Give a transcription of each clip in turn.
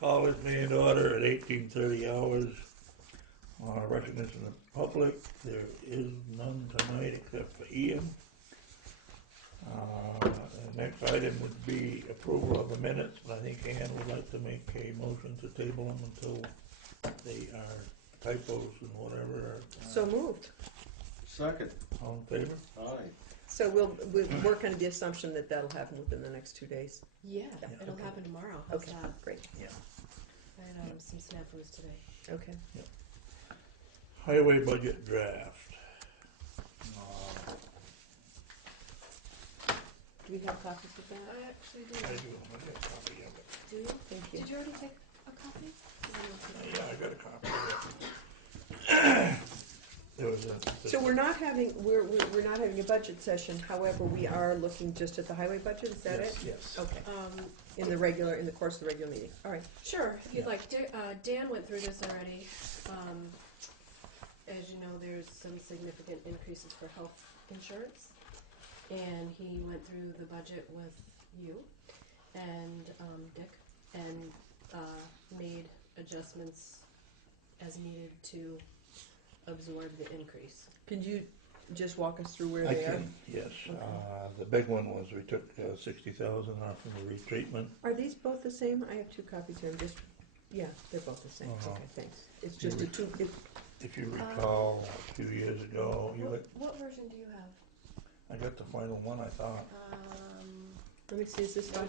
Call is being in order at 18:30 hours. Recognition of the public. There is none tonight except for Ian. The next item would be approval of the minutes, but I think Ann would like to make a motion to table them until they are typos and whatever. So moved. Second. All in favor? Aye. So we'll work under the assumption that that'll happen within the next 2 days. Yeah, Yeah, it'll okay. happen tomorrow. How's Okay, that? great. Yeah. I had some snafus today. Okay. Highway budget draft. Do we have copies of that? I actually I do. do. I got a copy of it. Do you? Thank you. Did you already take a copy? Yeah, I got a copy of it. There was a. So we're not having a budget session. However, we are looking just at the highway budget. Is that it? Yes. Okay. In the course of the regular meeting. All right. Sure, if you'd Yeah. like. Dan went through this already. As you know, there's some significant increases for health insurance, and he went through the budget with you and Dick, and made adjustments as needed to absorb the increase. Can you just walk us through where I they are? can, yes. Okay. The big one was we took 60,000 off from the retreatment. Are these both the same? I have 2 copies here. Yeah, they're both the same. Uh-huh. Okay, thanks. It's just a two. If you recall, a few years ago, What version do you have? I got the final one, I thought. Let me see. Is this one?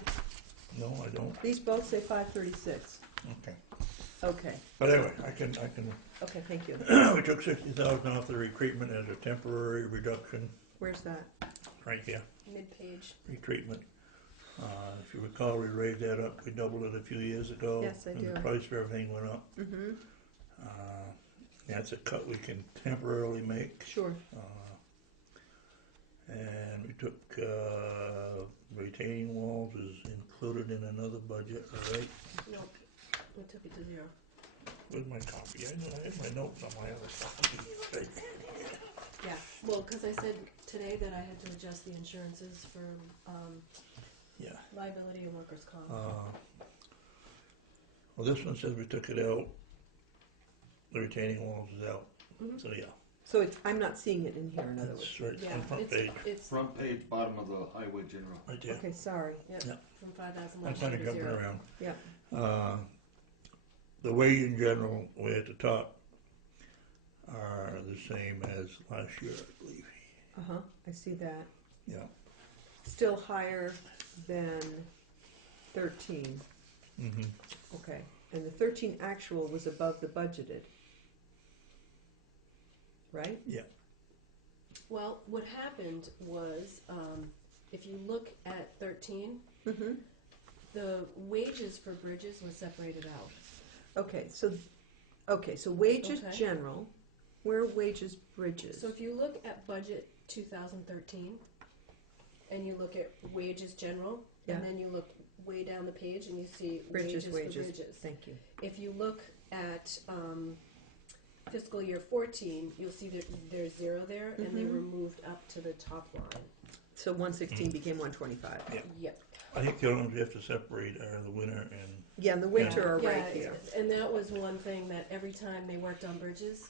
No, I don't. These both say 536. Okay. Okay. But anyway, I can. Okay. Thank you. We took 60,000 off the retreatment as a temporary reduction. Where's that? Right here, Mid-page. retreatment. If you recall, we raised that up. We doubled it a few years ago. Yes, I do. And the price for everything went up. Mm-hmm. That's a cut we can temporarily make. Sure. And we took retaining walls is included in another budget, all right? Nope, we took it to 0. Where's my copy? I had my notes on my other stuff. Yeah, well, because I said today that I had to adjust the insurances for Yeah. liability and workers' comp. Well, this one says we took it out. The retaining walls is out. Mhm. So yeah, So I'm not seeing it in here. In other words. it's right Yeah, on front page. it's Front page, bottom of the highway general. Right there. Okay. Sorry. yeah, Yeah. from 5,000 I'm last kind year of to jumping 0. around. Yeah. The wage in general, way at the top, are the same as last year, I believe. I see that. Yeah. Still higher than 13. Mm-hmm. Okay. And the 13 actual was above the budgeted. Right? Yeah. Well, what happened was, if you look at 13, Mm-hmm. the wages for bridges was separated out. Okay. So wages Okay. general. Where are wages bridges? So if you look at budget 2013, and you look at wages general, Yeah. and then you look way down the page and you see Bridges, wages for bridges. Thank you. If you look at fiscal year 14, you'll see that there's 0 there, and they Mhm. were moved up to the top line. So 116 became 125. Yeah. Yep. I think the only ones we have to separate are the winter and Yeah, and the winter are Yeah, right here. and that was one thing that every time they worked on bridges,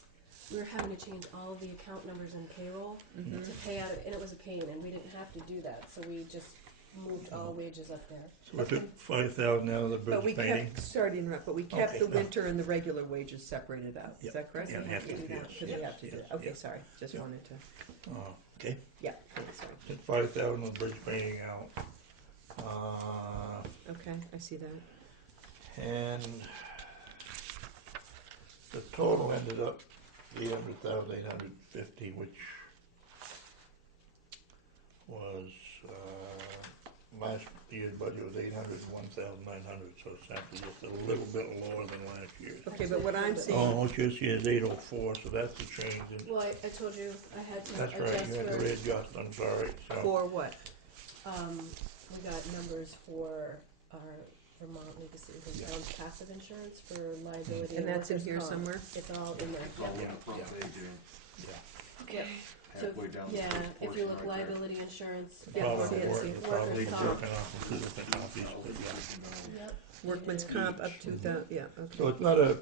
we were having to change all of the account numbers in payroll Mm-hmm. to pay out, and it was a pain, and we didn't have to do that, so we just moved all wages up there. so we took 5,000 out of the But we bridge painting. kept, sorry to interrupt, but we kept Okay, the no. winter and the regular wages separated out. Yep. Is that correct? Yeah, we have to do that, yes, Because we have to do yes, that. Okay, yes. sorry. Just Yeah. wanted to. Okay, Yeah, okay, sorry. took 5,000 of bridge painting out. Okay. Okay, I see that. And the total ended up 800,850, which was, last year's budget was 801,900, so it's actually just a little bit lower than last year's. Okay, but what I'm seeing, Oh, what yours is 804, so that's the change. And Well, I told you I had to that's right, adjust you had to for, readjust, I'm sorry, so. for what? we got numbers for our Vermont Legacy Town's passive insurance for liability And and that's in workers' here comp. somewhere? It's all in there. It's all on Yep. the front page, Yep. So, halfway down the yeah, first if you portion look right there. liability insurance, Yeah, Probably see it, more, see it's it. probably Workers' comp. broken off in two different copies, but yeah. yep. Workman's And comp up to the, yeah, So okay. it's not a,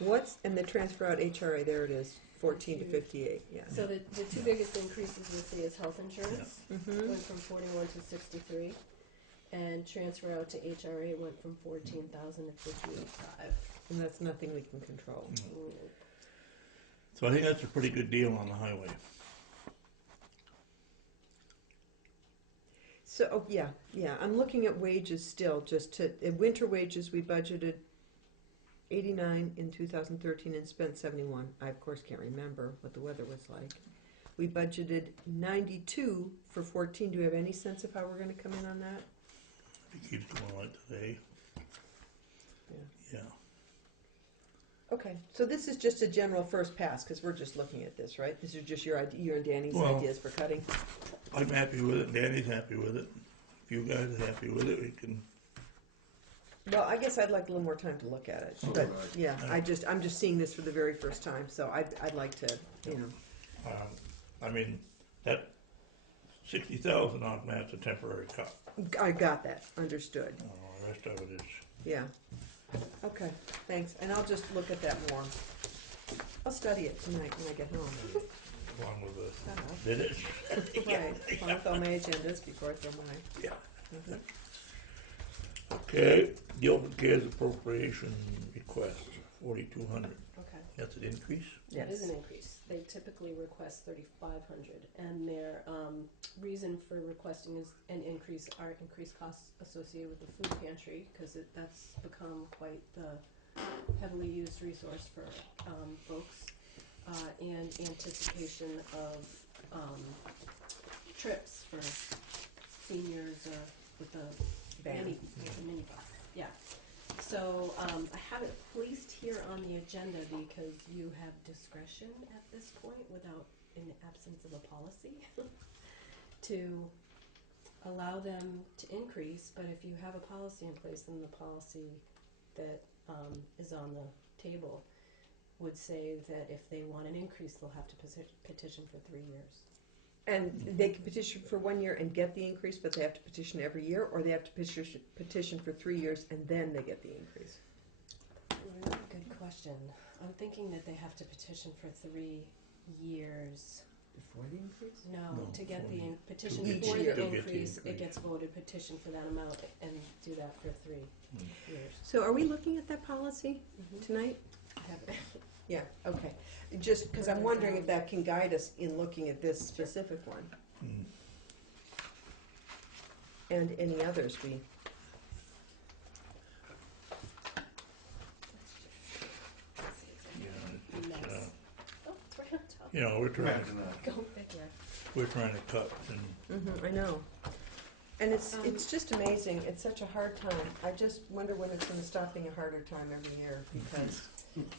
What's, and the transfer out HRA, there it is, 14 to 58, yeah. So the two biggest increases you'll see is health insurance, Mm-hmm. went from 41 to 63, and transfer out to HRA went from 14,000 to 58,500. And that's nothing we can control. so I think that's a pretty good deal on the highway. So, oh, yeah, I'm looking at wages still, just to, in winter wages, we budgeted 89 in 2013 and spent 71. I, of course, can't remember what the weather was like. We budgeted 92 for 14. Do we have any sense of how we're going to come in on that? If it keeps going like today, yeah. Okay, so this is just a general first pass, because we're just looking at this, right? This is just your and Danny's Well- ideas for cutting? I'm happy with it, Danny's happy with it. If you guys are happy with it, we can, Well, I guess I'd like a little more time to look at it, So but, would I. yeah, I'm just seeing this for the very first time, so I'd like to, I mean, that 60,000 off that's a temporary cut. I got that, understood, The rest of it is, yeah. Okay, thanks, and I'll just look at that more. I'll study it tonight when I get home. along with the Shut up. minutes. Right, I'll fill my agendas before I fill mine. Yeah. Mhm. Okay, Guilford Cares appropriation request, 4,200. Okay. That's an increase? It is Yes. an increase. They typically request 3,500, and their reason for requesting is an increase are increased costs associated with the food pantry, because that's become quite the heavily used resource for folks, and anticipation of trips for seniors with the Van. minibus. Yeah. So I have it placed here on the agenda because you have discretion at this point, without, in the absence of a policy, to allow them to increase. But if you have a policy in place, then the policy that is on the table would say that if they want an increase, they'll have to petition for 3 years. And they can petition for 1 year and get the increase, but they have to petition every year, or they have to petition for 3 years and then they get the increase? Really good question. I'm thinking that they have to petition for 3 years. Before the increase? No, No, to get for the petition each for year. the To get the increase, it increase. gets voted, petition for that amount, and do that for 3 years. So are we looking at that policy tonight? I have it. Yeah, okay. Just because I'm wondering if that can guide us in looking at this specific one. Mm. And any others we, Yeah, it's, Mess. Oh, it's right on top. you know, we're trying, Imagine that. Go figure. we're trying to cut and I know. And it's just amazing, it's such a hard time. I just wonder when it's gonna stop being a harder time every year, because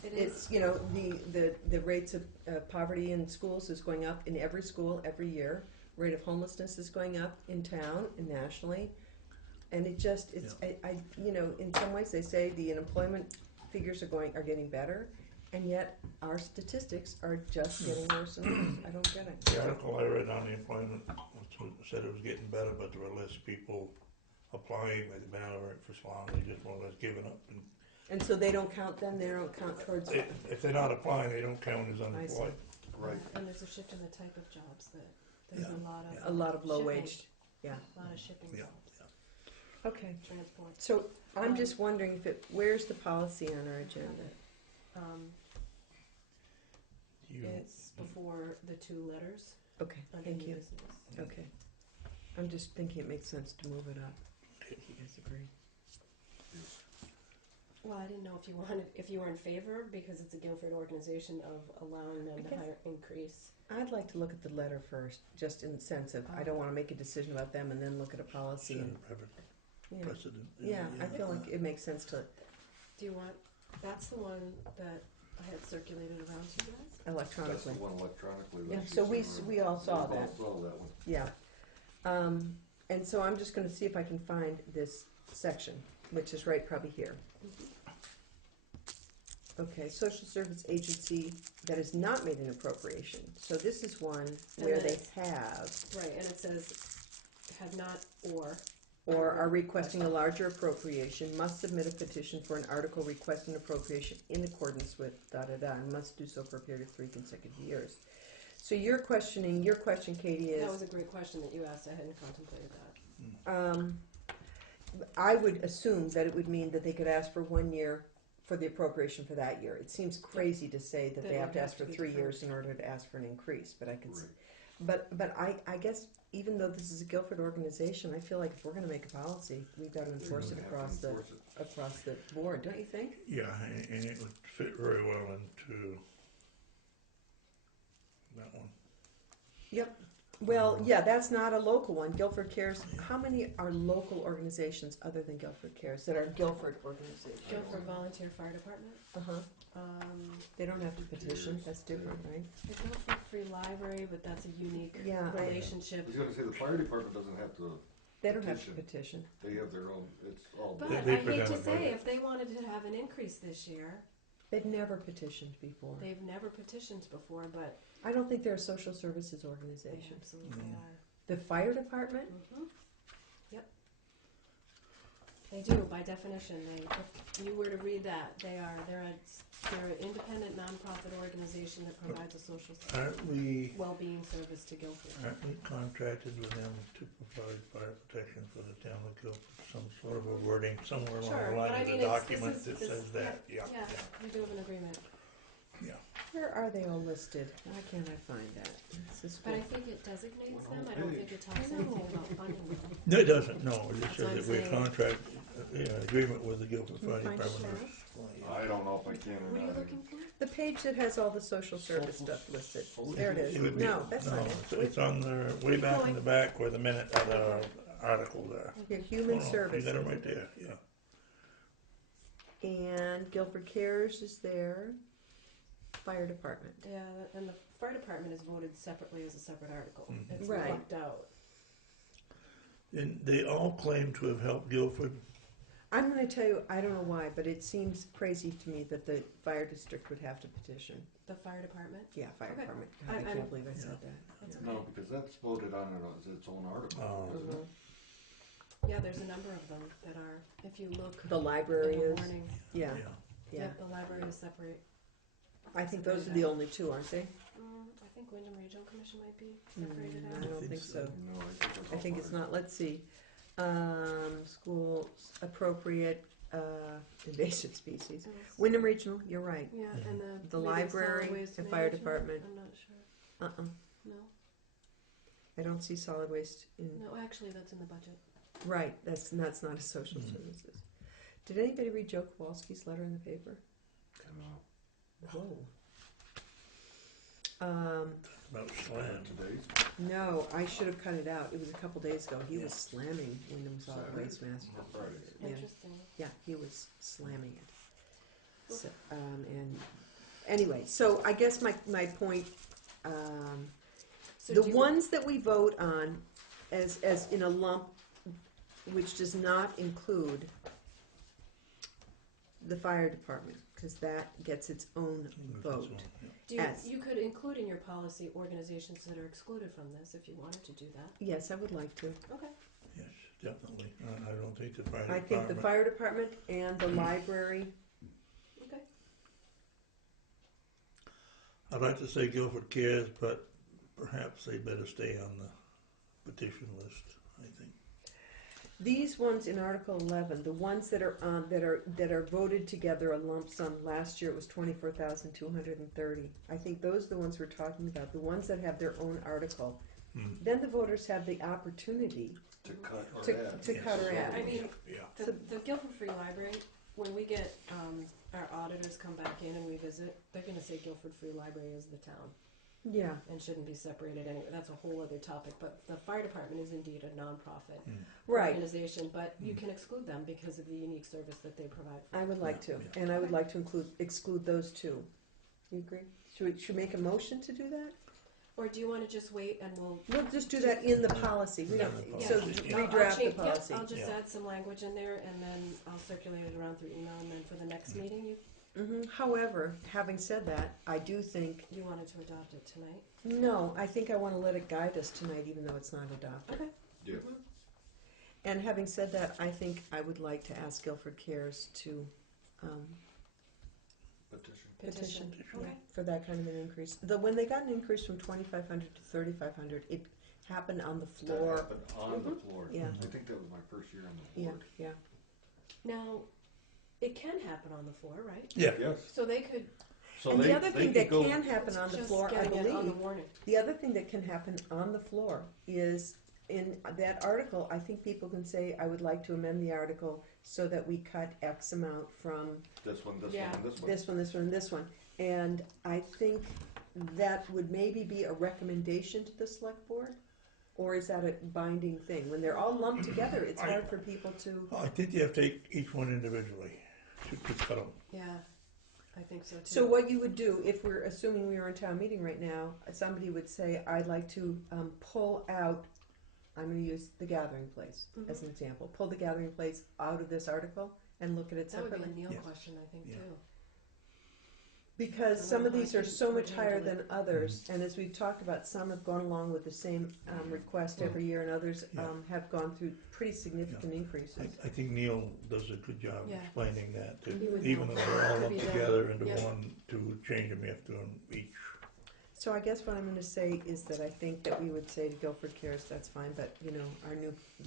It is. it's, you know, the rates of poverty in schools is going up in every school every year. Rate of homelessness is going up in town and nationally. And it just, it's, I you know, in some ways they say the unemployment figures are getting better, and yet our statistics are just getting worse and worse. I don't get it. the article I read on the employment said it was getting better, but there were less people applying. They've been out of it for so long, they just more or less given up. And And so they don't count then, they don't count towards, if they're not applying, they don't count as unemployed. Right. And there's a shift in the type of jobs that there's Yeah. a lot of low shipping, waged, yeah. A lot of shipping Yeah. jobs, Okay, transport. so I'm just wondering where's the policy on our agenda? You, It's before the 2 letters Okay, under thank new you. business. Okay. I'm just thinking it makes sense to move it up. You guys agree? Well, I didn't know if you were in favor, because it's a Guilford organization, of allowing them to guess- hire increase. I'd like to look at the letter first, just in the sense of, I don't wanna make a decision about them and then look at a policy Should and, have yeah. precedent. Yeah, I feel like it makes sense to Do you want, that's the one that I had circulated around to you guys? That's the electronically, one electronically. Yeah, that so we she's- we all saw we all that. saw that one. Yeah. And so I'm just gonna see if I can find this section, which is right probably here. Okay, social service agency that has not made an appropriation. So this is one where then they it's- have, Right, and it says, have not or. or are requesting a larger appropriation, must submit a petition for an article requesting appropriation in accordance with da-da-da, and must do so for a period of 3 consecutive years. So your question, Katie, That is, was a great question that you asked, I hadn't contemplated that. I would assume that it would mean that they could ask for 1 year for the appropriation for that year. It seems crazy to say that That they it have would to have ask to for be 3 deferred. years in order to ask for an increase, but I can, Right. but I guess even though this is a Guilford organization, I feel like if we're gonna make a policy, we've gotta enforce We it have to enforce it. across the board, don't you think? Yeah, and it would fit very well into that one. Yep. Well, yeah, that's not a local one. Guilford Cares, how many are local organizations other than Guilford Cares that are Guilford organizations? Guilford Volunteer Fire Department, Uh-huh. They don't have to petition, that's different, right? the Guilford Free Library, but that's a unique Yeah, I- relationship. I was gonna say, the fire department doesn't have to, They don't have to petition. they have their own, it's all. But They I hate present to a say, budget. if they wanted to have an increase this year, They've never petitioned before. they've never petitioned before, but I don't think they're a social services they organization. absolutely Mm. are. The fire department? Mm-hmm. Yep. They do, by definition. If you were to read that, they're an independent nonprofit organization that provides a social Aren't we well-being service to Guilford. contracted with them to provide fire protection for the town of Guilford? Some sort of a wording somewhere along Sure, the but line I of mean, the it's- document this that is- says that, yeah, Yeah, we do have an agreement. yeah. Where are they all listed? Why can't I find that? This is But I cool. think it designates One them. I whole don't page. think it talks I know. anything about funding them. No, it doesn't, no, it just That's says what that I'm we're saying. contract, agreement with the Guilford Can you Fire find it, Department. I don't know if I can or What are you not. looking for? The page that has all the social service stuff listed. Oh, There it is. It would be- No, that's not it. It's on the, way back in the back where the minute, other articles are. Yeah, human Oh, no, services. You got them right there, yeah. And Guilford Cares is there. Fire department. Yeah, and the fire department is voted separately as a separate article. Mhm. It's Right. blocked out. And they all claim to have helped Guilford. I'm going to tell you, I don't know why, but it seems crazy to me that the fire district would have to petition. The fire department? Yeah, fire Okay. department. I- God, I I'm- can't believe I said Yeah. that. That's Yeah. No, because that's voted on it as its own article, Oh. isn't it? Mhm. Yeah, there's a number of them that are, if you look The library in the is. warning. Yeah, Yeah. yeah. Yep, the library is separate. I think those are the only two, aren't they? I think Wyndham Regional Commission might be Mm, separated I out. don't think think so. so. No, I think it's all not. Let's see. Schools appropriate invasive species. Wyndham Regional, you're right. Yeah, and The maybe library, solid waste the fire management? department. I'm not sure. Uh-uh. No, I don't see solid waste in. no, actually, that's in the budget. Right, that's not a social Mhm. services. Did anybody read Joe Kowalski's letter in the paper? right. Whoa. About slam. Today's, No, I should have cut it out. It was a couple days ago. He was slamming Wyndham Solid Saturday? Waste Master. Or Friday? Yeah, Interesting. yeah, he was slamming it. So, and anyway, so I guess my point, So the do you- ones that we vote on as in a lump, which does not include the fire department, because that gets its own vote. Do you, as- you could include in your policy organizations that are excluded from this if you wanted to do that. Yes, I would like to. Okay. Yes, definitely. I don't think the fire I think the department. fire department and the library. Okay. I'd like to say Guilford Cares, but perhaps they better stay on the petition list, I think. These ones in Article 11, the ones that are on that are voted together a lump sum. Last year it was 24,230. I think those are the ones we're talking about. The ones that have their own article. Hmm. Then the voters have the opportunity To cut or To- add. to cut or add. I mean, Yeah. the Guilford Free Library, when we get, our auditors come back in and we visit, they're gonna say Guilford Free Library is the town Yeah, and shouldn't be separated anyway. That's a whole other topic, but the fire department is indeed a nonprofit right. organization, but you can exclude them because of the unique service that they provide. I would like to, and I would like to exclude those two. You agree? Should we make a motion to do that? Or do you wanna just wait and We'll just do that in the policy. We don't, Yeah. so Yeah. redraft the Yep, policy. I'll just Yeah. add some language in there and then I'll circulate it around through email and then for the next meeting, However, having said that, I do think, you wanted to adopt it tonight. no, I think I want to let it guide us tonight, even though it's not adopted. Okay. Yeah. And having said that, I think I would like to ask Guilford Cares to Petition. petition Okay. for that kind of an increase. When they got an increase from 2,500 to 3,500, it happened on the That floor. happened on the floor. Yeah. I think that was my first year on the Yeah, board. yeah. Now, it can happen on the floor, right? Yeah. Yes. So they could So And they, the other they thing could that go. can happen on the just floor, I getting it on the believe, warning. the other thing that can happen on the floor is in that article, I think people can say, I would like to amend the article so that we cut X amount from This one, this Yeah. one, and this one. this one, this one, and this one. And I think that would maybe be a recommendation to the select board? Or is that a binding thing? When they're all lumped together, it's hard for people to, I think you have to take each one individually to cut them. Yeah, I think so too. so what you would do, if we're assuming we were in town meeting right now, somebody would say, I'd like to pull out, I'm gonna use the gathering place as an example, pull the gathering place out of this article and look at it That would be a separately. Neil Yes. question, I think, Yeah. too. Because I some wonder of how these are you so much would higher handle than others, and as we've talked about, some have gone along with the same request every year, and others Yeah. have gone through pretty significant increases. I think Neil does a good job Yeah. explaining that, that He would even though they're all Could lumped be done. together into Yeah. one, to change them, you have to do them each. So I guess what I'm gonna say is that I think that we would say to Guilford Cares, that's fine, but, you know,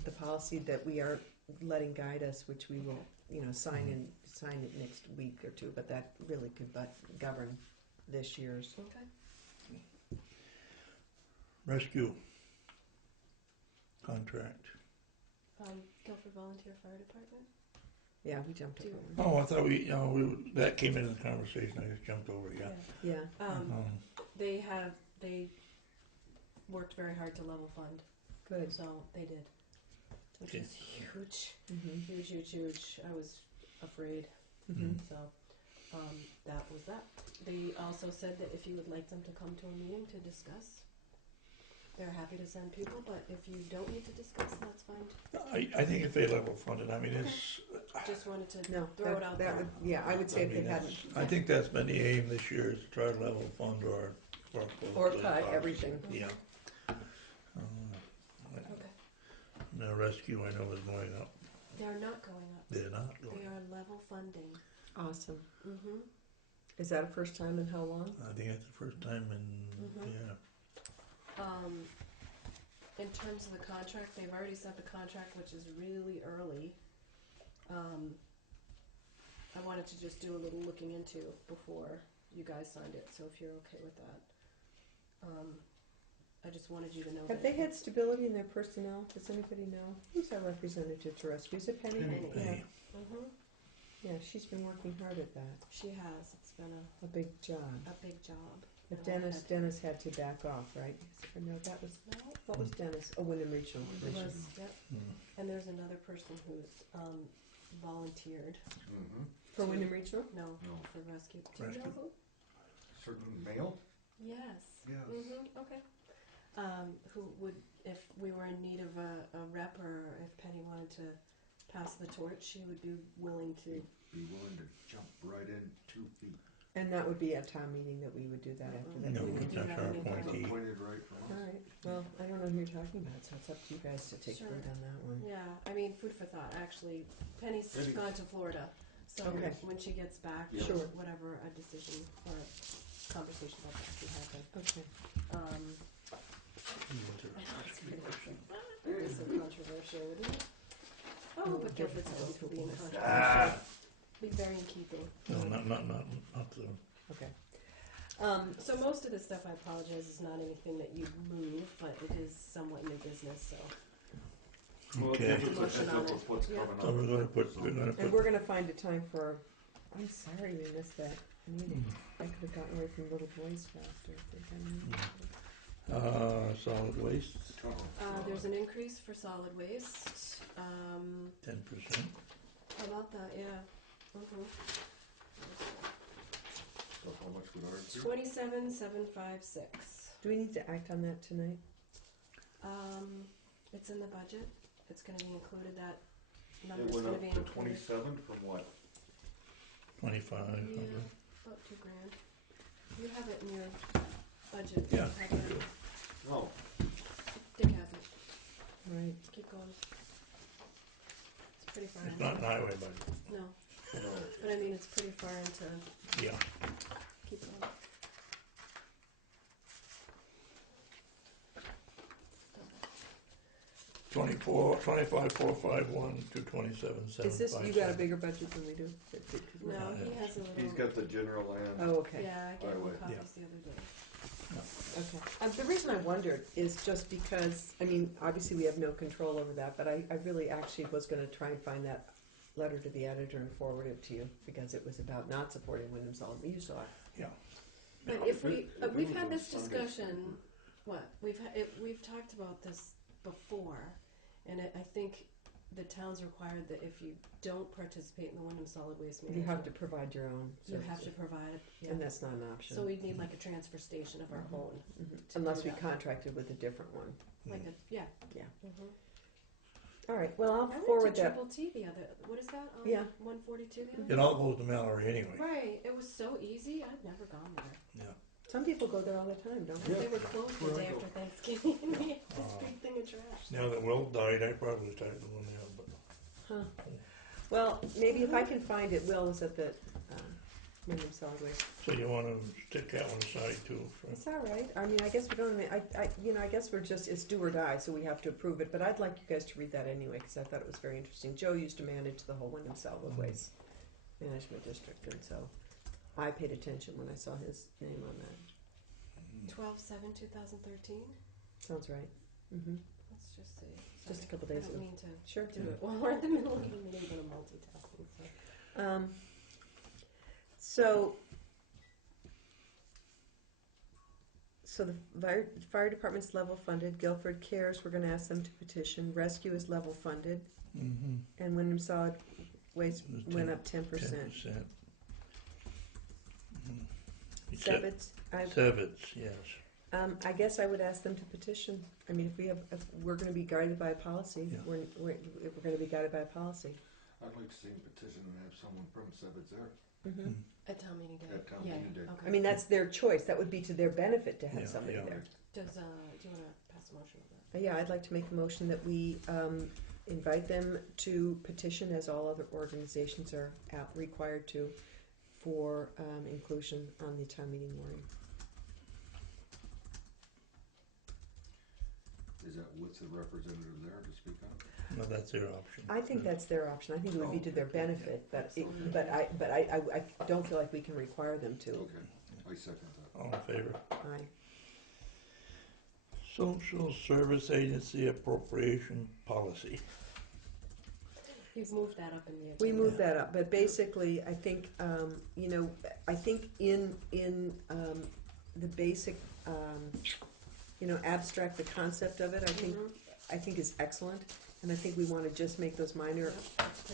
the policy that we are letting guide us, which we will, you know, sign it next week or two, but that really could govern this year's. Okay. Rescue contract. Guilford Volunteer Fire Department? Yeah, we jumped over Do- one. Oh, I thought that came into the conversation, I just jumped over it, yeah. Yeah, They worked very hard to level fund, good. so they did. Which Okay. is huge, Mhm, huge, huge, huge. I was afraid, mhm. so, that was that. They also said that if you would like them to come to a meeting to discuss, they're happy to send people, but if you don't need to discuss, that's fine. I think if they level funded, I mean, it's, Just wanted to No, throw it out that there. would, yeah, I would say I if they mean, hadn't, I think that's been the aim this year, is to try to level fund or close or to the cut cost. everything. Yeah. Okay. The rescue I know is going up, They're not going up. they're not They going up. are level funding. Awesome. Mm-hmm. Is that a first time in how long? I think that's the first time in, Mhm. yeah. In terms of the contract, they've already sent the contract, which is really early. I wanted to just do a little looking into before you guys signed it, so if you're okay with that. I just wanted you to know Have that. they had stability in their personnel? Does anybody know? Who's our representative to rescue? Is it Penny? Penny. Yeah, Hey, Mm-hmm. yeah, she's been working hard at that. She has. It's been A big job. a big job. But And I've Dennis had to back off, right? Or no, that was, No, what was Dennis? Oh, Wyndham Regional it Commission. was, yep. And there's another person who's volunteered. Mm-hmm. For Wyndham Regional? No, No. for rescue. Do you know Rescue. who? Certain male? Yes. Yes. Mm-hmm. Okay. Who would, if we were in need of a rep, or if Penny wanted to pass the torch, she would be willing to. Be willing to jump right in 2 feet. And that would be at town meeting that we would do that after that. No, We could do that's that our anytime. appointee. Appointed right from All us. right, well, I don't know who you're talking about, so it's up to you guys to take Sure. lead on that one. Yeah, I mean, food for thought. Actually, Penny's Penny. gone to Florida, so Okay. when she gets back, Yeah. Sure. whatever a decision or conversation about that should happen. Okay. It'd be so controversial, wouldn't it? Oh, but Guilford's always difficult. being controversial. Be very in keeping. No, not the, Okay. So most of this stuff, I apologize, is not anything that you move, but it is somewhat new business, so. Well, it Okay. gives us a Motion heads on up it. of what's Yeah. coming up. So And we're gonna find a time for, I'm sorry we missed that meeting. I could have gotten away from little boys faster. I think I knew. solid waste, There's an increase for solid waste. 10%. How about that? Yeah. So how much would ours be? 27,756. Do we need to act on that tonight? It's in the budget. It's going to be included. That It number's went going to up be to included. 27 from what? 25. Yeah, about $2,000. You have it in your budget. Yeah, You have we it. do. No, Dick has it. Right. Keep going. It's pretty far It's into not an highway budget. No, no. but I mean, it's pretty far into. Yeah. Keep going. 25,451 to 27,756. Is this, you got a bigger budget than we do? No, he has a little. He's got the general and Oh, okay. Yeah, I gave him Highway. copies Yeah. the other day. Okay. The reason I wondered is just because, I mean, obviously we have no control over that, but I really actually was gonna try and find that letter to the editor and forward it to you, because it was about not supporting Wyndham Solid. You saw it. Yeah. But No, if if we, it- if it we've was had on this Sunday, discussion, what, we've talked about this before, and I think the town's required that if you don't participate in the Wyndham Solid Waste You Management, have to provide your own you have to services. provide, yeah. And that's not an option. So we'd need like a transfer station of our own, Mhm. to Unless do we that. contracted with a different one. like a, yeah. Yeah. Mhm. All right, well, I'll I forward went to that. Triple T the other, what is that, on Yeah. 142 the other It all goes to Mallory anyway. Right, it was so easy, I'd never gone there. Yeah. Some people go there all the time, don't But they? they were closed the Where I day go. after Thanksgiving, and we had this big thing of trash. Now that Will died, I probably started going there, but Huh. Well, maybe if I can find it, Will was at the Wyndham Solid Waste. so you want to stick that one aside too. It's all right. I mean, I guess we don't. I guess we're just, it's do or die, so we have to approve it. But I'd like you guys to read that anyway, because I thought it was very interesting. Joe used to manage the whole Wyndham Solid Waste Management District, and so I paid attention when I saw his name on that. 12/7/2013. Sounds right. Mm-hmm. Let's just see. Just Sorry, a couple days I don't ago. mean to Sure. do it while we're in the middle of a meeting, but I'm multitasking. So. So the fire department's level funded. Guilford Cares, we're going to ask them to petition. Rescue is level funded, Mm-hmm. and Wyndham Solid Waste It was went 10%. up 10%. 10%. Sevitz, Sevitz, yes. I guess I would ask them to petition. I mean, if we're going to be guided by a policy, Yeah. we're going to be guided by a policy. I'd like to see him petition and have someone from Sevitz there Mm-hmm. At town meeting day. at town Yeah, meeting day. okay. I mean, that's their choice. That would be to their benefit to have Yeah, somebody yeah. there. Does do you want to pass a motion on that? Yeah, I'd like to make a motion that we invite them to petition, as all other organizations are required to, for inclusion on the town meeting warning. Is that with the representative there to speak on? No, that's their option. I think that's their option. I think it would be to their benefit, but Absolutely. I don't feel like we can require them to. Okay, I second that. All in favor? Aye. Social Service Agency Appropriation Policy. You've moved that up in the agenda. We moved that up, but basically, I think I think in the basic, abstract, the concept of it, I think is excellent, and I think we want to just make those minor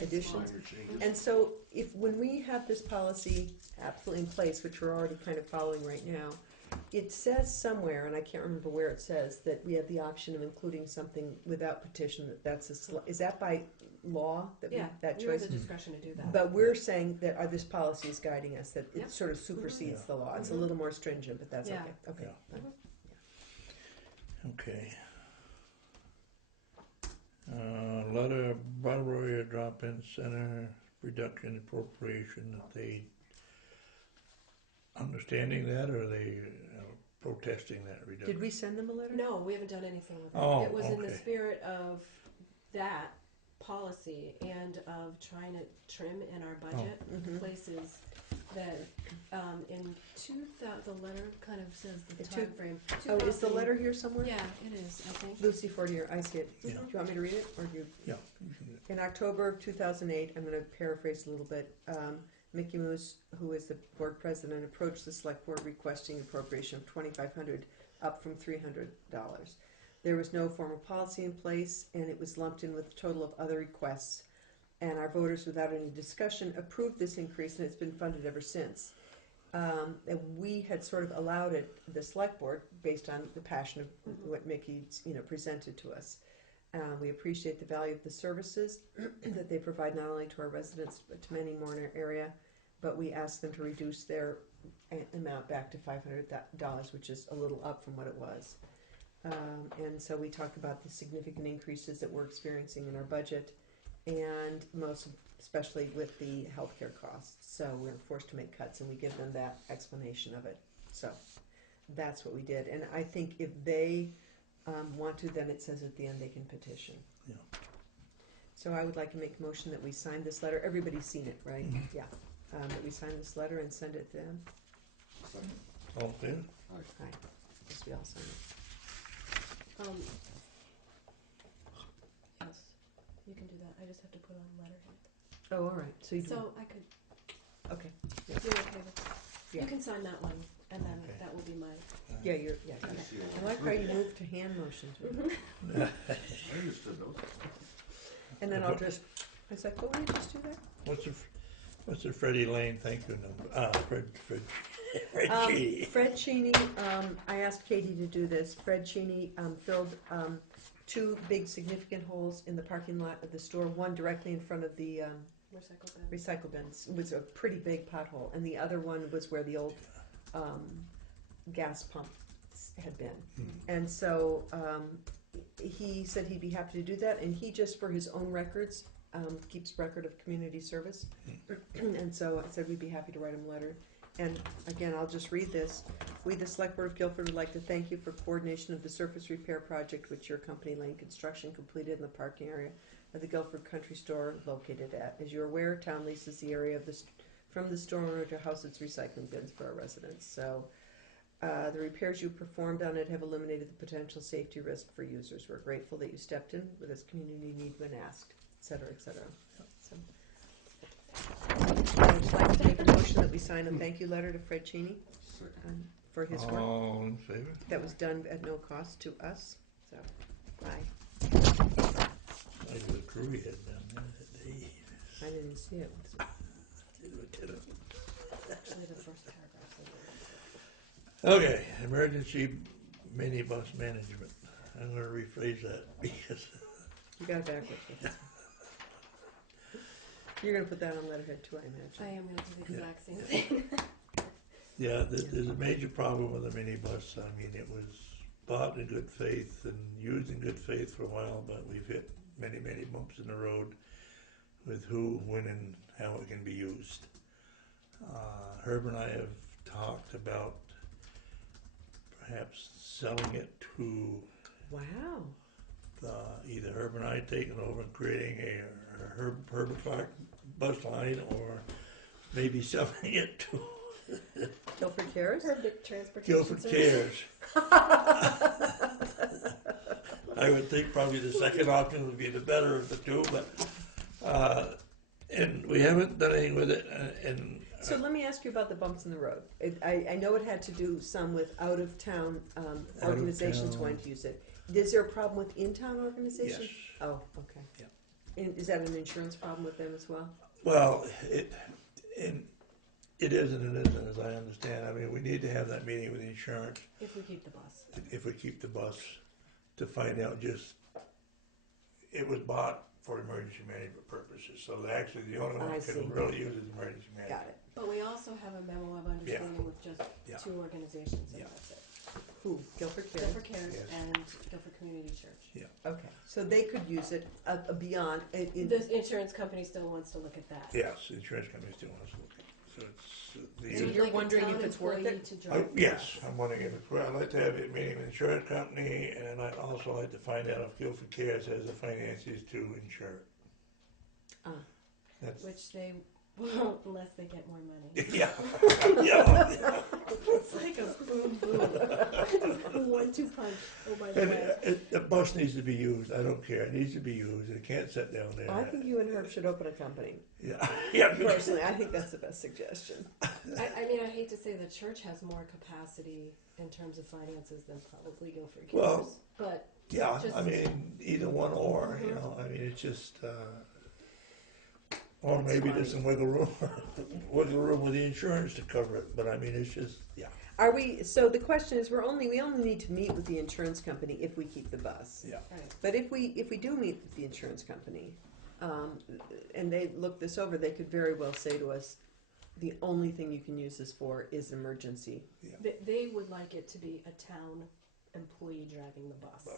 additions. Minor changes. And so, when we have this policy absolutely in place, which we're already kind of following right now, it says somewhere, and I can't remember where it says, that we have the option of including something without petition. Is that by law that Yeah, that you have choice? the discretion to do that. But we're saying that this policy is guiding us, that it Yep. sort of supersedes Mhm. the law. It's a Mhm. little more stringent, but that's Yeah. okay. Okay. Yeah. fine. Okay. Letter Barbara Drop-In Center reduction appropriation, that they understanding that, or are they protesting that reduction? Did we send them a letter? No, we haven't done anything with it. Oh, It was in the okay. spirit of that policy and of trying to trim in our budget Mhm. places that in the letter kind of says the Two- time frame. Oh, is the letter here somewhere? Yeah, it is, I think. Lucy Fortier, I see it. Yeah. Do you want me to read it, or do you? Yeah. In October of 2008, I'm going to paraphrase a little bit, Mickey Moose, who is the board president, approached the select board requesting appropriation of $2,500, up from $300. There was no formal policy in place, and it was lumped in with a total of other requests. And our voters, without any discussion, approved this increase, and it's been funded ever since. And we had sort of allowed it, the select board, based on the passion of what Mickey, presented to us. We appreciate the value of the services that they provide not only to our residents but to many more in our area. But we asked them to reduce their amount back to $500, which is a little up from what it was. And so we talked about the significant increases that we're experiencing in our budget, and most especially with the healthcare costs. So we're forced to make cuts, and we give them that explanation of it. So that's what we did. And I think if they want to, then it says at the end they can petition. Yeah. So I would like to make a motion that we sign this letter. Everybody's seen it, right? Mhm. Yeah. That we sign this letter and send it to them. Second. All in favor? Aye. Guess we all sign it. Yes, you can do that. I just have to put on letterhead. Oh, all right. So you do. So I could, Okay. you're okay with, Yeah. you can sign that one, and then Okay. that will be my, Yeah, you're. Yeah. I yeah. see all I that. like how you moved to hand motions. I understood those. And then I'll just. I was like, oh, we just do that. What's the Freddie Lane thank you number? Fred Cheney. Fred Cheney, I asked Katie to do this. Fred Cheney filled two big significant holes in the parking lot of the store. One directly in front of the recycle bin. recycle bins. It was a pretty big pothole, and the other one was where the old gas pump had been. And so he said he'd be happy to do that, and he just, for his own records, keeps record of community service. And so I said we'd be happy to write him a letter. And again, I'll just read this. We, the Select Board of Guilford, would like to thank you for coordination of the surface repair project which your company, Lane Construction, completed in the parking area of the Guilford Country Store located at. As you're aware, town leases the area of from the store owner to house its recycling bins for our residents. So the repairs you performed on it have eliminated the potential safety risk for users. We're grateful that you stepped in with this community need when asked, et cetera, et cetera. So, I'd like to make a motion that we sign a thank you letter to Fred Cheney for his work. All in favor? That was done at no cost to us. So, aye. Like the crew he had down there that day. I didn't see it. Actually, the first paragraph. Okay, emergency minibus management. I'm going to rephrase that because You got it backwards. You're going to put that on letterhead too, I imagine. I am going to do the exact same thing. yeah, there's a major problem with the minibus. I mean, it was bought in good faith and used in good faith for a while, but we've hit many, many bumps in the road with who, when, and how it can be used. Herb and I have talked about perhaps selling it to Wow. either Herb and I taking over and creating a Herb and Clark bus line, or maybe selling it to Guilford Cares? Perfect transportation Guilford service. Cares. I would think probably the second option would be the better of the two, but and we haven't done anything with it. And So let me ask you about the bumps in the road. I know it had to do some with out-of-town organizations town. wanting to use it. Is there a problem with in-town organizations? yes, Oh, okay. Yeah. And is that an insurance problem with them as well? well, it is and it isn't, as I understand. I mean, we need to have that meeting with the insurance If we keep the bus. if we keep the bus to find out just it was bought for emergency management purposes. So actually, the only one I that see. can really use is emergency management. Got it. But we also have a memo of understanding with just Yeah. two organizations, and Yeah. that's it. Who? Guilford Cares? Guilford Cares Yes. and Guilford Community Church. Okay. So they could use it beyond. The insurance company still wants to look at that. Yes, the insurance company still wants to look at it. So it's So the you're Like a wondering town if it's worth employee it? to drive yes, I'm wondering if it's. Well, I'd like to have a meeting with the insurance company, and I'd also like to find out if Guilford Cares has the finances to insure it. Ah. That's which they Well, unless they get more money. Yeah. Yeah. It's like a boom boom. 1-2 punch. Oh, by the way. The bus needs to be used. I don't care. It needs to be used. It can't sit down there. I think you and Herb should open a company. Yeah. Yeah. Personally, I think that's the best suggestion. I mean, I hate to say the church has more capacity in terms of finances than probably Guilford Well, Cares, but Yeah. Just- I mean, either one or, you know, I mean, it's just, or That's maybe funny. there's some wiggle room, wiggle room with the insurance to cover it. But I mean, it's just, yeah. Are we, so the question is, we only need to meet with the insurance company if we keep the bus. Yeah. right. But if we do meet with the insurance company, and they look this over, they could very well say to us, the only thing you can use this for is emergency. They would like it to be a town employee driving the bus.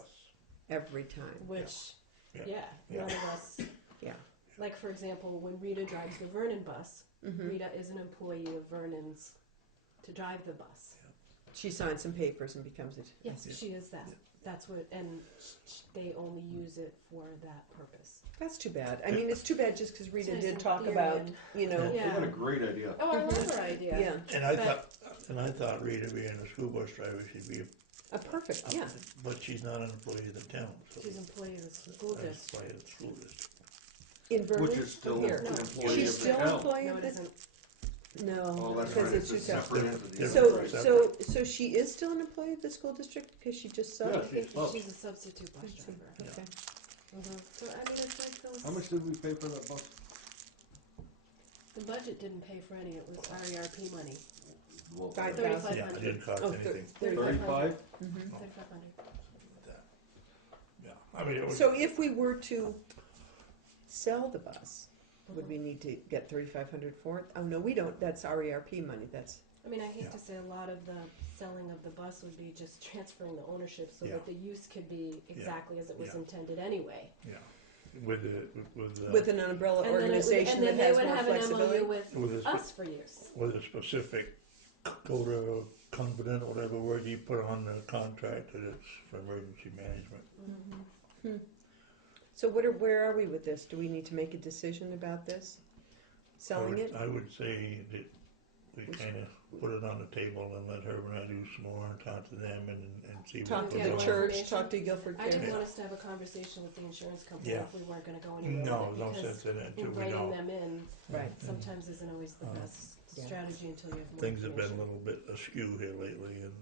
Every time. Which, Yeah. yeah, Yeah. none of us. Yeah. Like, for example, when Rita drives the Vernon bus, Mhm. Rita is an employee of Vernon's to drive the bus. She signs some papers and becomes it. Yes, Yeah. she is that. Yeah. That's what, and they only use it for that purpose. That's too bad. I mean, it's too bad just because Rita It's nice did in talk theory about, and- you know, Yeah. You got a great idea. Oh, I love her idea. yeah, And I thought Rita being a school bus driver, she'd be, a perfect, yeah. but she's not an employee of the town. So She's employee of the school that's district. why it's school district. In Vernon, Which is still here. an No. employee She's of the still town. employee No, of it the, isn't. no, Oh, that's because right, it's it's a 2000. separate entity. So, Right. so she is still an employee of the school district because she just Yeah, subbed? I think Oh. she's a substitute bus I see. driver. Okay. So, I mean, it's like those. How much did we pay for that bus? The budget didn't pay for any, it was RERP money. Well, Five Yeah, thousand. it didn't cost Oh, anything. 35? Mhm. 3,500. Yeah, I mean, it was. So if we were to sell the bus, would we need to get 3,500 for it? Oh, no, we don't. That's RERP money. That's, I mean, I hate Yeah. to say a lot of the selling of the bus would be just transferring the ownership so Yeah. that the use could be exactly as it was Yeah. intended anyway. Yeah, with the with an umbrella And then, organization and then that they has would more have an flexibility. MOU with with a us for use. with a specific code of confident, whatever word you put on the contract that it's for emergency management. So where are we with this? Do we need to make a decision about this? Selling it? I would say that we kind of put it on the table and let her and I do some more and talk to them and see Talk what to we're the more doing. church, information. talk to Guilford I didn't Care. want us to have a conversation with the insurance company Yeah. if we weren't going to go anywhere No, with it no because sense in it until we inviting know. them in Right. sometimes isn't always the Uh, best yeah. strategy until you have more Things have been a information. little bit askew here lately and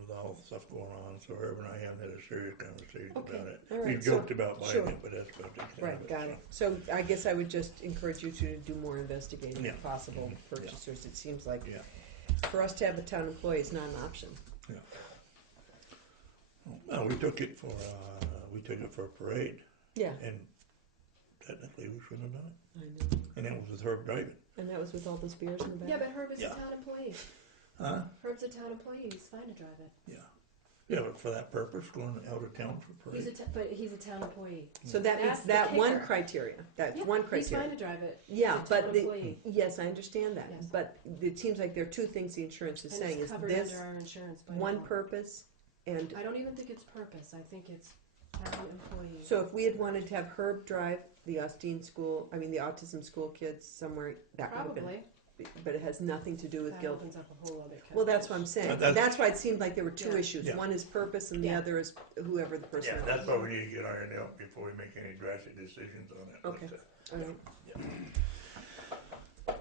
with all the stuff going on, so Herb and I haven't had a serious conversation Okay, about it. all right, We've so- joked about buying sure. it, but that's about the extent Right, of got it. So I guess I would just encourage you to do more investigating Yeah. of possible purchasers. It seems like Yeah. for us to have a town employee is not an option. Well, we took it for a parade, Yeah, and technically we shouldn't have done it. I know. And that was with Herb driving. And that was with all those beers in the back? Yeah, but Herb is Yeah. a town employee. Huh? Herb's a town employee. He's fine to drive it. Yeah, but for that purpose, going out of town for parade. But he's a town employee. So that means That's the that one kicker. criteria, that's Yeah, one He's fine criteria. to drive it. Yeah, He's a but town the, employee. yes, I understand that. Yes. But it seems like there are two things the insurance is And saying it's is covered this, under our insurance by one law. purpose, and I don't even think it's purpose. I think it's town employee. so if we had wanted to have Herb drive the autism school kids somewhere, that would have been, Probably. but it has nothing to do with That guilt. opens up a whole other. Well, that's what I'm saying. That's- That's why it seemed like there were two Yeah. issues. Yeah. One is purpose and the Yeah. other is whoever the person Yeah, is. that's why we need to get ironed out before we make any drastic decisions on it. Okay. All right.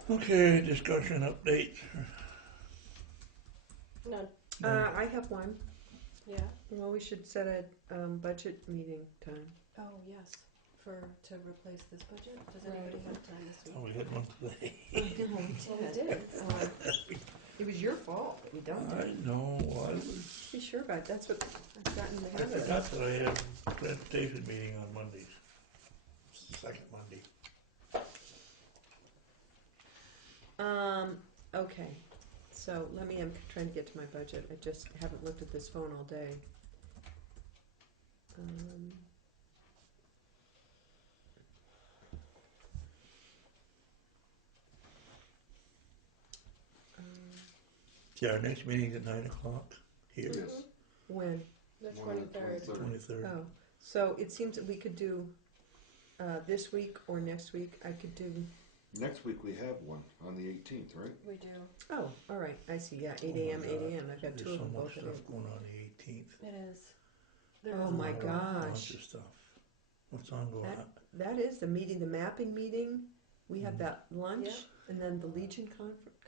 Okay, discussion update. None. I have one. Yeah. Well, we should set a budget meeting time. Oh yes. To replace this budget. Does anybody have time this week? Oh, we had one today. Well, we did. It was your fault that we don't. I know, well, I was, Be sure about it. That's what I've gotten in the I habit of. forgot that I had a transportation meeting on Mondays. Second Monday. Okay. So I'm trying to get to my budget. I just haven't looked at this phone all day. Yeah, our next meeting's at 9:00 here, Yes. When? The One on the 23rd. 23rd. Oh, so it seems that we could do this week or next week. I could do Next week we have one on the 18th, right? We do. Oh, all right, I see, yeah, 8 Oh my AM, 8 God. AM, I've got two There's of so them much both at stuff 8. going on the 18th. It is. There Oh is a my lot. A bunch gosh. of stuff. What's on going on? That is the meeting, the mapping meeting, we have Mhm. that lunch, Yeah. and then the Legion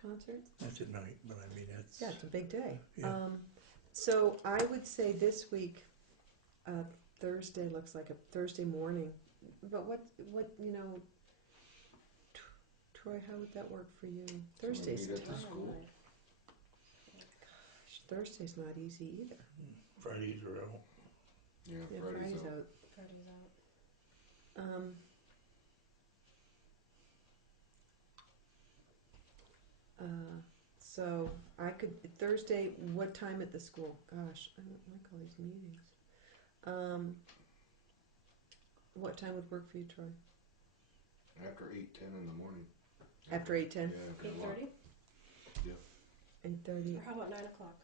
concert. That's at night, but I mean, that's, Yeah, it's a big day. Yeah. So I would say this week, Thursday looks like a Thursday morning. But what Troy, how would that work for you? Thursday's meet at the tough. school. Thursday's not easy either. Fridays are out. Yeah, Yeah, Friday's Friday's out. out. Friday's out. So I could Thursday. What time at the school? Gosh, I don't like all these meetings. What time would work for you, Troy? After 8:10 in the morning. After 8:10? Yeah, good luck. 8:30? 8:30. Or how about 9 o'clock?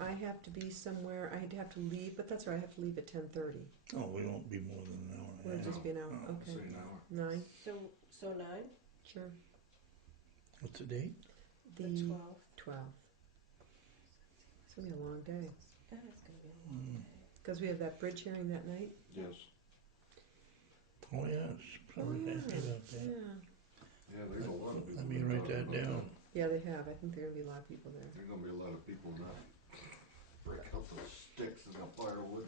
I have to be somewhere. I'd have to leave, but that's all right. I have to leave at 10:30. Oh, we won't be more than an hour and a Will it half. just be an hour? Oh, Okay. Say an hour. 9. So 9? Sure. What's the date? The The 12th. 12th. It's gonna be a long day That is going to be a long day. because we have that bridge hearing that night. Yes. Oh, yes. Sorry to ask you about that. Yeah. Yeah, there's a lot of people. Let me that write talk that about down. Yeah, they have. I think there are gonna be a lot of people there. There's gonna be a lot of people not break out those sticks and the firewood.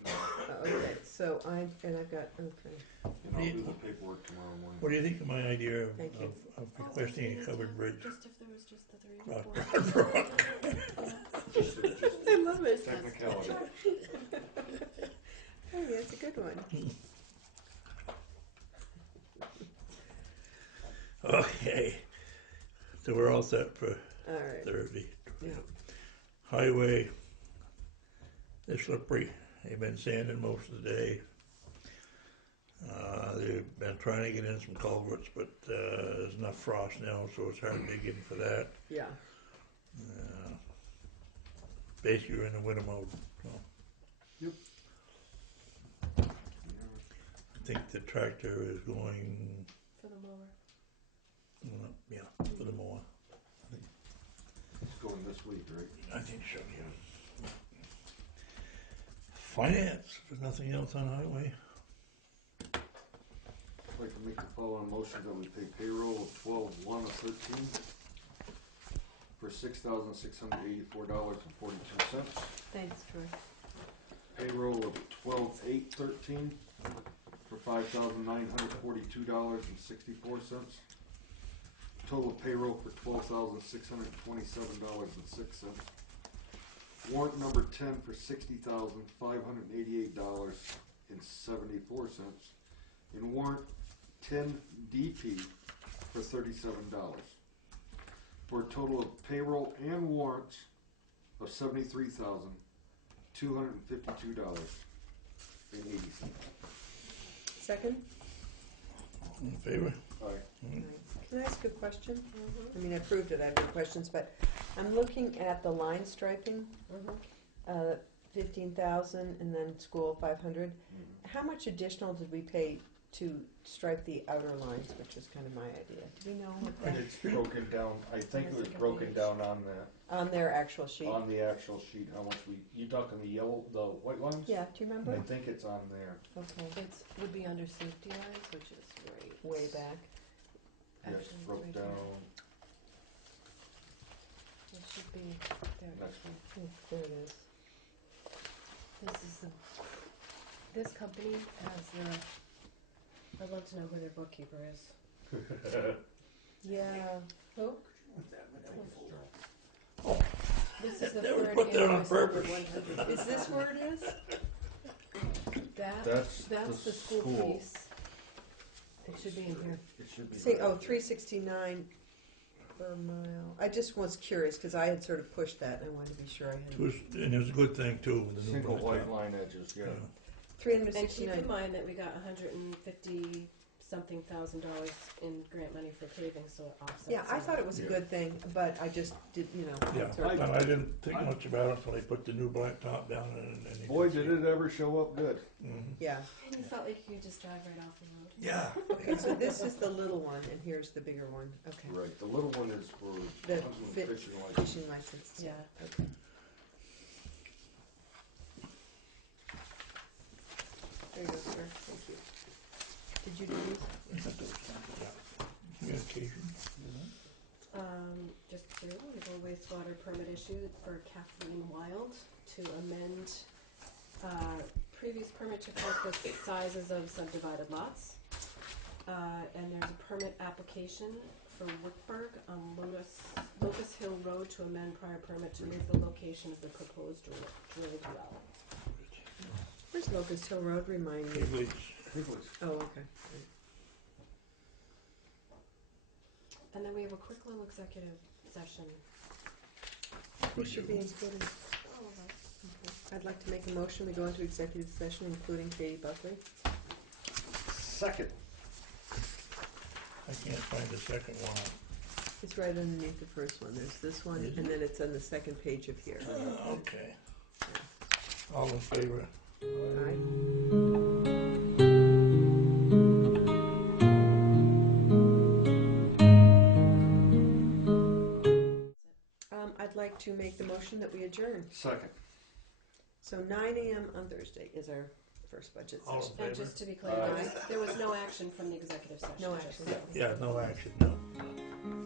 Okay. So I've got okay. And I'll do the paperwork tomorrow morning. What do you think of my idea of, Thank you. of requesting a covered bridge? Just if there was just the 3 Rock, or 4. Just I love it. technicality. Hey, that's a good one. Okay. So we're all set for All right. Thursday. Yeah. Highway is slippery. They've been sanding most of the day. They've been trying to get in some culverts, but there's enough frost now, so it's hard to dig in for that. Yeah. Basically, you're in the winter mode. So Yeah. I think the tractor is going, For the mower. yeah, for the mower. It's going this week, right? I think so, yeah. Finance, there's nothing else on highway. I'd like to make the following motion that we pay payroll of 12/1 of 13 for $6,684.42. Thanks, Troy. Payroll of 12/8/13 for $5,942.64. Total payroll for $12,627.06. Warrant number 10 for $60,588.74. And warrant 10 DP for $37. For a total of payroll and warrants of $73,252.80. Second. In favor? Aye. All right. Can I ask a question? Mm-hmm. I mean, I proved it. I have no questions, but I'm looking at the line striping. Mm-hmm. 15,000, and then school 500. How much additional did we pay to stripe the outer lines, which was kind of my idea? Do we know what And that, it's broken down, I think it was broken down on the, on their actual sheet? on the actual sheet, how much you talking the yellow, the white lines? Yeah, do you I remember? think it's on there. Okay, It would be under safety lines, which is right. way back. Yes, Actually, broke right down, here. It should be there. next one. There it is. This company has their. I'd love to know who their bookkeeper is. Yeah. Who? This is the They would third put that on invoice over purpose. 100. Is this where it is? That's That's the school piece. It should be in here. It should be. See, right oh, there. 369 per mile. I just was curious because I had sort of pushed that and I wanted to be sure I It had. was, and it was a good thing too, with the new Single white blacktop. line edges, yeah. Yeah. And keep 369. in mind that we got $150 something thousand in grant money for paving, so it offsets. Yeah, I some thought of it was a Yeah. good thing, but I just did, Yeah, sort of- and I didn't think much about it until they put the new blacktop down and you Boy, could see did it ever show up good. Mhm. yeah. And you felt like you could just drive right off the road. Yeah. Okay, so this is the little one, and here's the bigger one. Okay. Right, the little one is for The hunting and fi- fishing license. Fishing license. Yeah. Okay. There you go, sir. Thank you. Did you do these? Yeah. Communication. Just two, we have a wastewater permit issued for Kathleen Wild to amend, previous permit to correct the sizes of subdivided lots. And there's a permit application for Wickberg on Locust Hill Road to amend prior permit to move the location of the proposed drilled well. Where's Locust Hill Road? Remind me. Higley's. Oh, okay. And then we have a quick little executive session. Who should be included? All of us. I'd like to make a motion. We go into executive session, including Katie Buckley. Second. I can't find the second one. It's right underneath the first one. There's this one, Is and it? then it's on the second page of here. Okay. All in favor? Aye. I'd like to make the motion that we adjourn. Second. So 9 a.m. on Thursday is our first budget All in session. favor? And just to be clear, Aye. there was no action from the executive session. No just action. so- Yeah, no action, no.